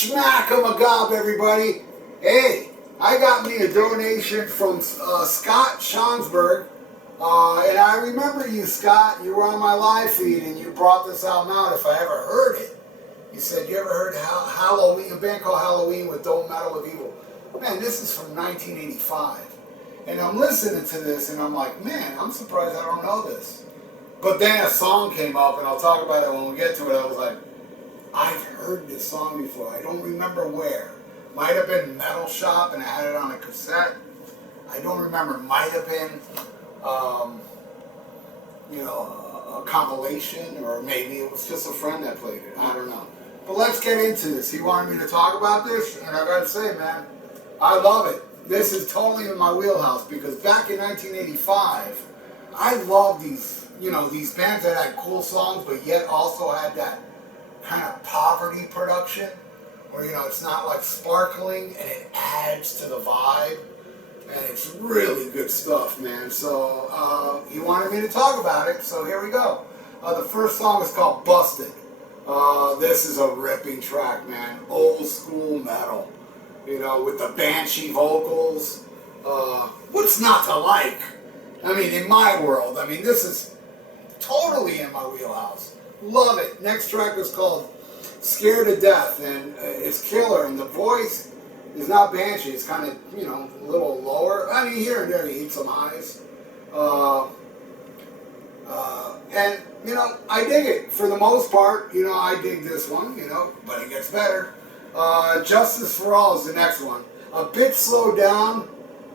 Schmack-a-magob, everybody. Hey, I got me a donation from Scott Schonsberg. And I remember you, Scott. You were on my live feed and you brought this album out if I ever heard it. You said, you ever heard Halloween, a band called Halloween with Don't Meddle with Evil? Man, this is from 1985. And I'm listening to this and I'm like, man, I'm surprised I don't know this. But then a song came up, and I'll talk about it when we get to it. I was like, I've heard this song before. I don't remember where. Might have been Metal Shop, and I had it on a cassette. I don't remember. Might have been, a compilation, or maybe it was just a friend that played it. I don't know. But let's get into this. He wanted me to talk about this, and I gotta say, man, I love it. This is totally in my wheelhouse, because back in 1985, I love these, these bands that had cool songs, but yet also had that kind of poverty production, where, it's not like sparkling, and it adds to the vibe, and it's really good stuff, man. So, he wanted me to talk about it, so here we go. The first song is called Busted. This is a ripping track, man. Old school metal, with the banshee vocals. What's not to like? I mean, in my world, this is totally in my wheelhouse. Love it. Next track is called Scared to Death, and it's killer, and the voice is not banshee. It's kind of, a little lower. I mean, here and there he hits some highs. And, I dig it. For the most part, I dig this one, but it gets better. Justice for All is the next one. A bit slowed down.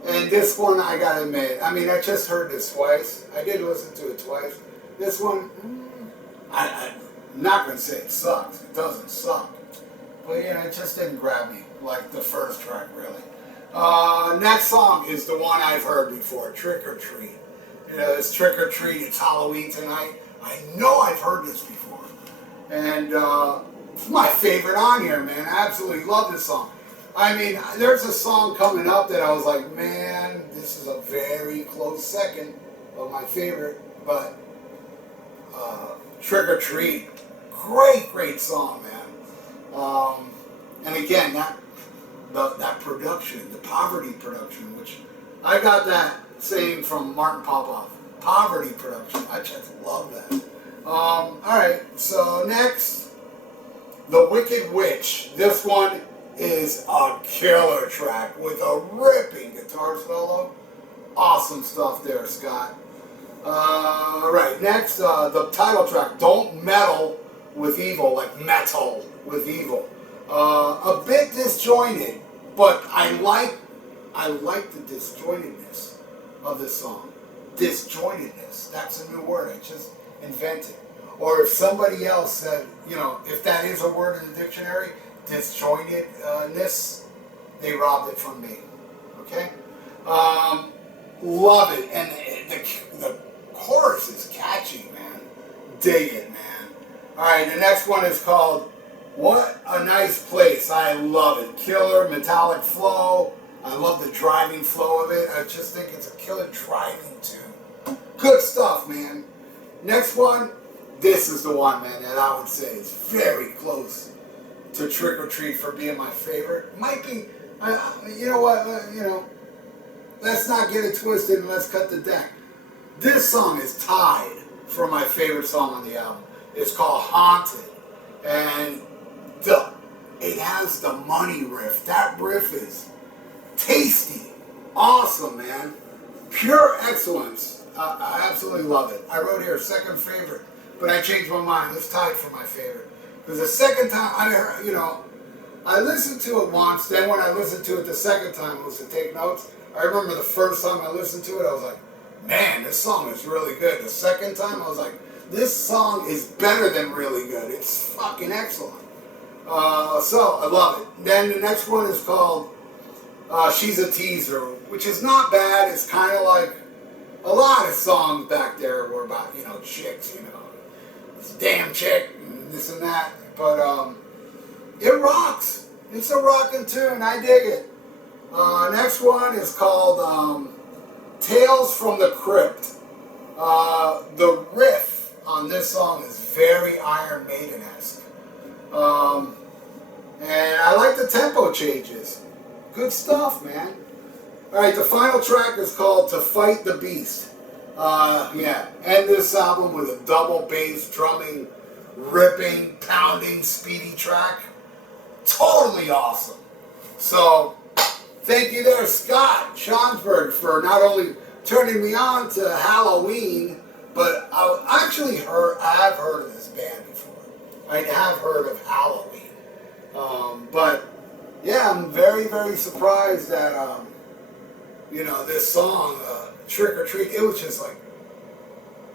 And this one, I gotta admit, I just heard this twice. I did listen to it twice. This one, I'm not gonna say it sucks. It doesn't suck. But, it just didn't grab me like the first track, really. Next song is the one I've heard before, Trick or Treat. It's Trick or Treat, it's Halloween tonight. I know I've heard this before. And it's my favorite on here, man. I absolutely love this song. There's a song coming up that I was like, man, this is a very close second of my favorite, but Trick or Treat, great song, man. And again, that production, the poverty production, which I got that saying from Martin Popoff, poverty production. I just love that. Alright, so next, The Wicked Witch. This one is a killer track with a ripping guitar solo. Awesome stuff there, Scott. Right, next, the title track, Don't Meddle with Evil, like metal with evil. A bit disjointed, but I like the disjointedness of this song. Disjointedness, that's a new word I just invented. Or if somebody else said, if that is a word in the dictionary, disjointedness, they robbed it from me. Okay? Love it. And the chorus is catchy, man. Dig it, man. Alright, the next one is called What a Nice Place. I love it. Killer, metallic flow. I love the driving flow of it. I just think it's a killer driving tune. Good stuff, man. Next one, this is the one, man, that I would say is very close to Trick or Treat for being my favorite. Might be, you know what, let's not get it twisted and let's cut the deck. This song is tied for my favorite song on the album. It's called Haunted, and it has the money riff. That riff is tasty, awesome, man, pure excellence. I absolutely love it. I wrote here second favorite, but I changed my mind. It's tied for my favorite. Because the second time I heard, I listened to it once, then when I listened to it the second time, it was to take notes. I remember the first time I listened to it, I was like, man, this song is really good. The second time, I was like, this song is better than really good. It's fucking excellent. So, I love it. Then the next one is called She's a Teaser, which is not bad. It's kind of like a lot of songs back there were about, chicks, this damn chick, and this and that. But it rocks. It's a rockin' tune. I dig it. Next one is called Tales from the Crypt. The riff on this song is very Iron Maiden-esque. And I like the tempo changes. Good stuff, man. Alright, the final track is called To Fight the Beast. Yeah, end this album with a double bass drumming, ripping, pounding, speedy track. Totally awesome. So, thank you there, Scott Schonsberg, for not only turning me on to Halloween, but I have heard of this band before. I have heard of Halloween. But, yeah, I'm very, very surprised that, this song, Trick or Treat, it was just like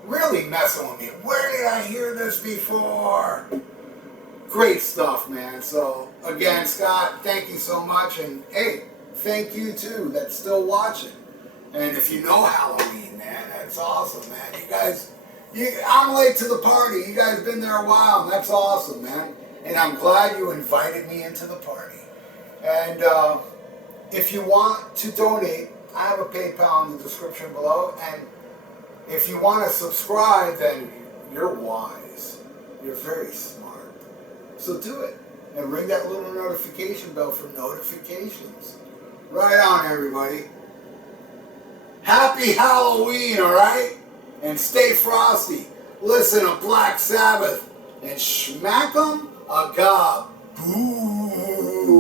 really messing with me. Where did I hear this before? Great stuff, man. So, again, Scott, thank you so much. And, hey, thank you, too, that's still watching. And if you know Halloween, man, that's awesome, man. You guys, I'm late to the party. You guys been there a while, and that's awesome, man. And I'm glad you invited me into the party. And if you want to donate, I have a PayPal in the description below. And if you want to subscribe, then you're wise. You're very smart. So do it. And ring that little notification bell for notifications. Right on, everybody. Happy Halloween, alright? And stay frosty. Listen to Black Sabbath. And smack 'em a gob. Boo.